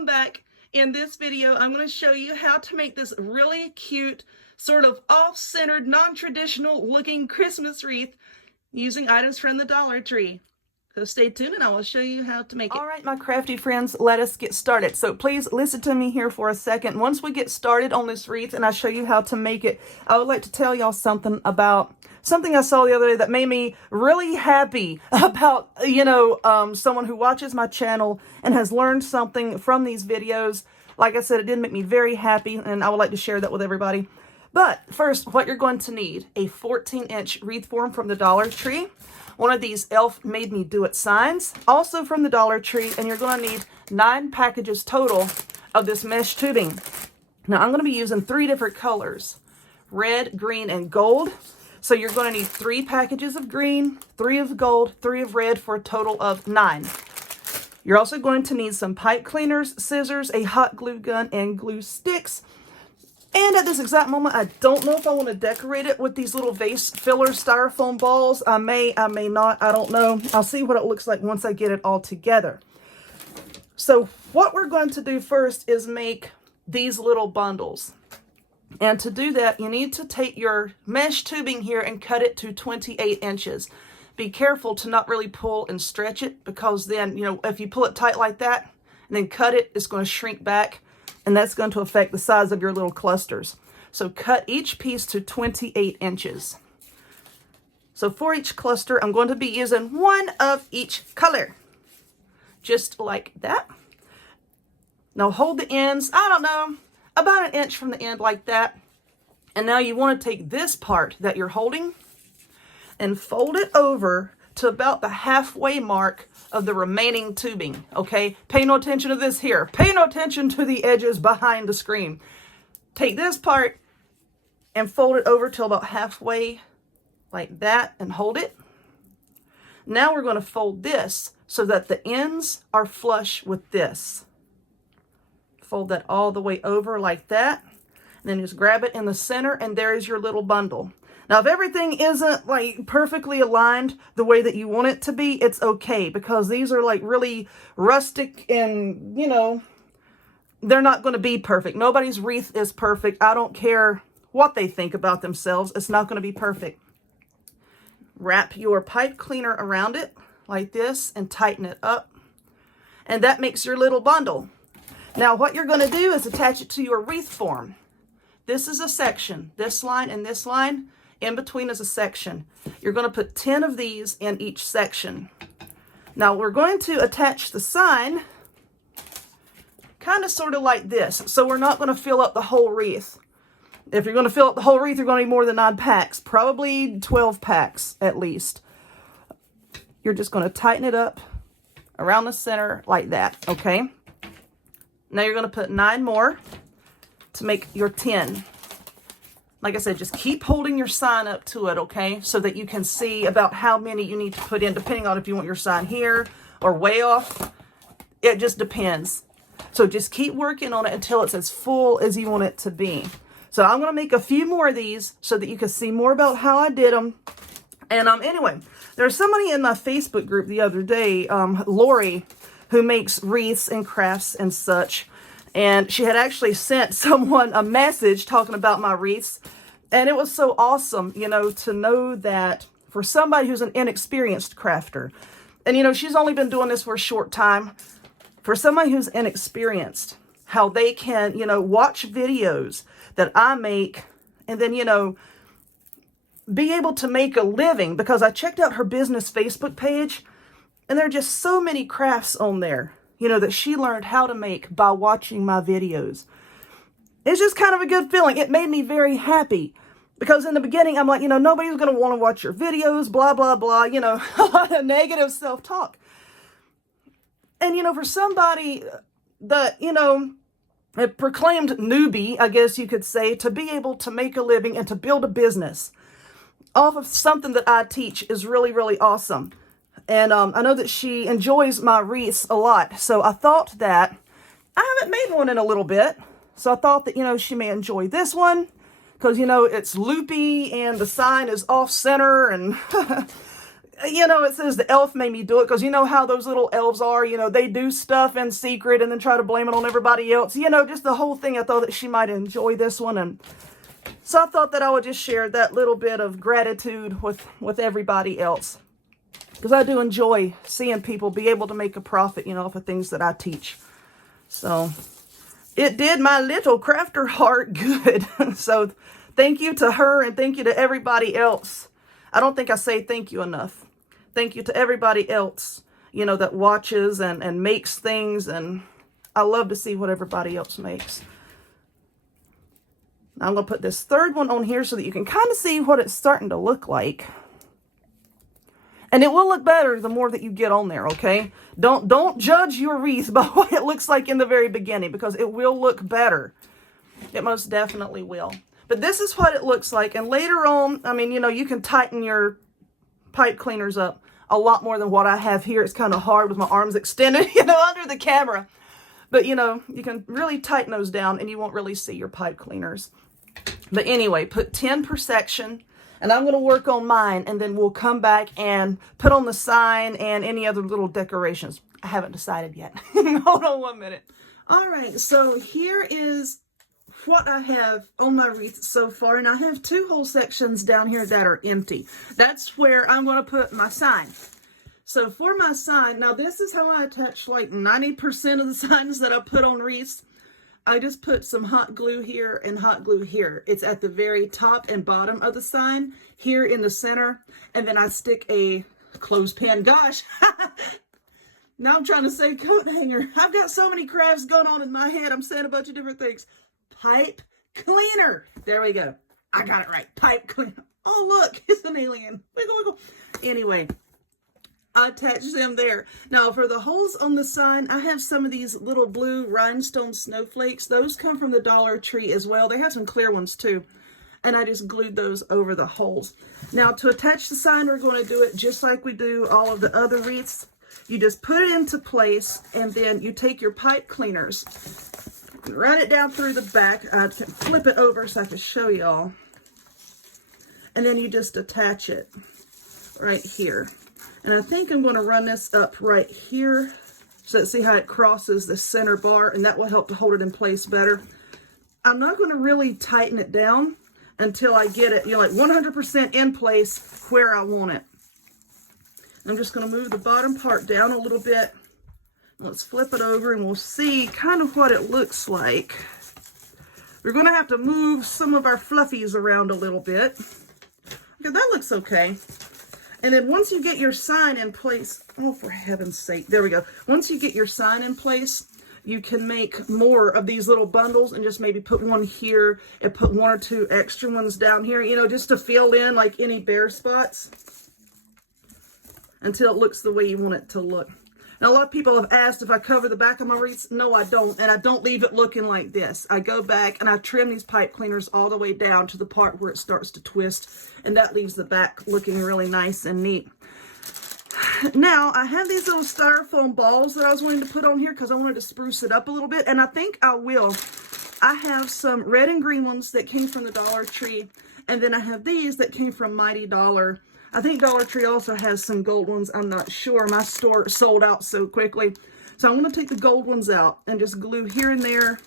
welcome back. In this video, I'm going to show you how to make this really cute, sort of off-centered, non-traditional looking Christmas wreath using items from the Dollar Tree. So stay tuned and I will show you how to make it. All right, my crafty friends, let us get started. So please listen to me here for a second. Once we get started on this wreath and I show you how to make it, I would like to tell y'all something about something I saw the other day that made me really happy about, someone who watches my channel and has learned something from these videos. Like I said, it did make me very happy and I would like to share that with everybody. But first, what you're going to need, a 14-inch wreath form from the Dollar Tree. One of these Elf Made Me Do It signs, also from the Dollar Tree, and you're going to need 9 packages total of this mesh tubing. Now, I'm going to be using 3 different colors, red, green, and gold. So you're going to need 3 packages of green, 3 of gold, 3 of red for a total of 9. You're also going to need some pipe cleaners, scissors, a hot glue gun, and glue sticks. And at this exact moment, I don't know if I want to decorate it with these little vase filler styrofoam balls. I may not. I don't know. I'll see what it looks like once I get it all together. So what we're going to do first is make these little bundles. And to do that, you need to take your mesh tubing here and cut it to 28 inches. Be careful to not really pull and stretch it, because then, if you pull it tight like that and then cut it, it's going to shrink back. And that's going to affect the size of your little clusters. So cut each piece to 28 inches. So for each cluster, I'm going to be using 1 of each color. Just like that. Now hold the ends, I don't know, about 1 inch from the end like that. And now you want to take this part that you're holding and fold it over to about the halfway mark of the remaining tubing, okay? Pay no attention to this here. Pay no attention to the edges behind the screen. Take this part and fold it over till about halfway like that and hold it. Now we're going to fold this so that the ends are flush with this. Fold that all the way over like that. And then just grab it in the center and there is your little bundle. Now, if everything isn't like perfectly aligned the way that you want it to be, it's okay, because these are like really rustic and, they're not going to be perfect. Nobody's wreath is perfect. I don't care what they think about themselves. It's not going to be perfect. Wrap your pipe cleaner around it like this and tighten it up. And that makes your little bundle. Now, what you're going to do is attach it to your wreath form. This is a section. This line and this line. In between is a section. You're going to put 10 of these in each section. Now we're going to attach the sign kind of sort of like this. So we're not going to fill up the whole wreath. If you're going to fill up the whole wreath, you're going to need more than 9 packs. Probably 12 packs at least. You're just going to tighten it up around the center like that. Okay. Now you're going to put 9 more to make your 10. Like I said, just keep holding your sign up to it, okay? So that you can see about how many you need to put in, depending on if you want your sign here or way off. It just depends. So just keep working on it until it's as full as you want it to be. So I'm going to make a few more of these so that you can see more about how I did them. And anyway, there's somebody in my Facebook group the other day, Lori, who makes wreaths and crafts and such. And she had actually sent someone a message talking about my wreaths. And it was so awesome, to know that for somebody who's an inexperienced crafter, and, she's only been doing this for a short time, for somebody who's inexperienced, how they can, watch videos that I make and then, be able to make a living. Because I checked out her business Facebook page and there are just so many crafts on there, that she learned how to make by watching my videos. It's just kind of a good feeling. It made me very happy. Because in the beginning, I'm like, nobody's going to want to watch your videos, blah, blah, blah, a lot of negative self-talk. And, for somebody that, a proclaimed newbie, I guess you could say, to be able to make a living and to build a business off of something that I teach is really, really awesome. And I know that she enjoys my wreaths a lot. So I thought that I haven't made one in a little bit. So I thought that, she may enjoy this one. Because, it's loopy and the sign is off center. And you know, it says the elf made me do it, because you know how those little elves are, you know, they do stuff in secret and then try to blame it on everybody else. You know, just the whole thing. I thought that she might enjoy this one, and so I thought that I would just share that little bit of gratitude with everybody else, because I do enjoy seeing people be able to make a profit, you know, for things that I teach. So it did my little crafter heart good. So thank you to her, and thank you to everybody else. I don't think I say thank you enough. Thank you to everybody else, you know, that watches and makes things. And I love to see what everybody else makes. Now I'm going to put this third one on here so that you can kind of see what it's starting to look like. And it will look better the more that you get on there, okay? Don't judge your wreath by what it looks like in the very beginning, because it will look better. It most definitely will. But this is what it looks like. And later on, I mean, you know, you can tighten your pipe cleaners up a lot more than what I have here. It's kind of hard with my arms extended, you know, under the camera. But, you know, you can really tighten those down and you won't really see your pipe cleaners. But anyway, put 10 per section. And I'm going to work on mine, and then we'll come back and put on the sign and any other little decorations. I haven't decided yet. Hold on 1 minute. All right, so here is what I have on my wreath so far, and I have 2 whole sections down here that are empty. That's where I'm going to put my sign. So for my sign, now this is how I attach like 90% of the signs that I put on wreaths. I just put some hot glue here and hot glue here. It's at the very top and bottom of the sign, here in the center, and then I stick a clothespin. Gosh, now I'm trying to say coat hanger. I've got so many crafts going on in my head. I'm saying a bunch of different things. Pipe cleaner. There we go. I got it right. Pipe cleaner. Oh, look, it's an alien. Wiggle, wiggle. Anyway, I attach them there. Now, for the holes on the sign, I have some of these little blue rhinestone snowflakes. Those come from the Dollar Tree as well. They have some clear ones too. And I just glued those over the holes. Now, to attach the sign, we're going to do it just like we do all of the other wreaths. You just put it into place, and then you take your pipe cleaners, run it down through the back. I can flip it over so I can show y'all. And then you just attach it right here. And I think I'm going to run this up right here. So see how it crosses the center bar, and that will help to hold it in place better. I'm not going to really tighten it down until I get it, you know, like 100% in place where I want it. I'm just going to move the bottom part down a little bit. Let's flip it over and we'll see kind of what it looks like. We're going to have to move some of our fluffies around a little bit. Okay, that looks okay. And then once you get your sign in place, oh, for heaven's sake, there we go. Once you get your sign in place, you can make more of these little bundles and just maybe put one here and put 1 or 2 extra ones down here, you know, just to fill in like any bare spots until it looks the way you want it to look. Now, a lot of people have asked if I cover the back of my wreaths. No, I don't. And I don't leave it looking like this. I go back and I trim these pipe cleaners all the way down to the part where it starts to twist. And that leaves the back looking really nice and neat. Now, I have these little styrofoam balls that I was wanting to put on here because I wanted to spruce it up a little bit. And I think I will. I have some red and green ones that came from the Dollar Tree. And then I have these that came from Mighty Dollar. I think Dollar Tree also has some gold ones. I'm not sure. My store sold out so quickly. So I'm going to take the gold ones out and just glue here and there.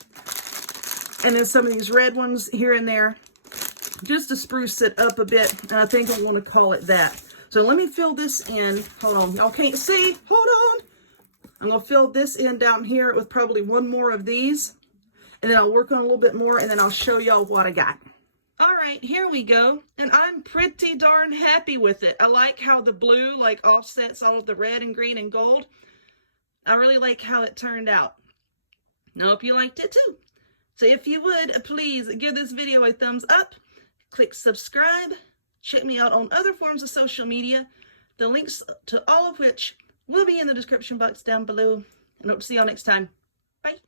And then some of these red ones here and there, just to spruce it up a bit. And I think I want to call it that. So let me fill this in. Hold on. Y'all can't see. Hold on. I'm going to fill this in down here with probably 1 more of these. And then I'll work on a little bit more, and then I'll show y'all what I got. All right, here we go. And I'm pretty darn happy with it. I like how the blue like offsets all of the red and green and gold. I really like how it turned out. I hope you liked it too. So if you would, please give this video a thumbs up. Click subscribe. Check me out on other forms of social media. The links to all of which will be in the description box down below. And hope to see y'all next time. Bye.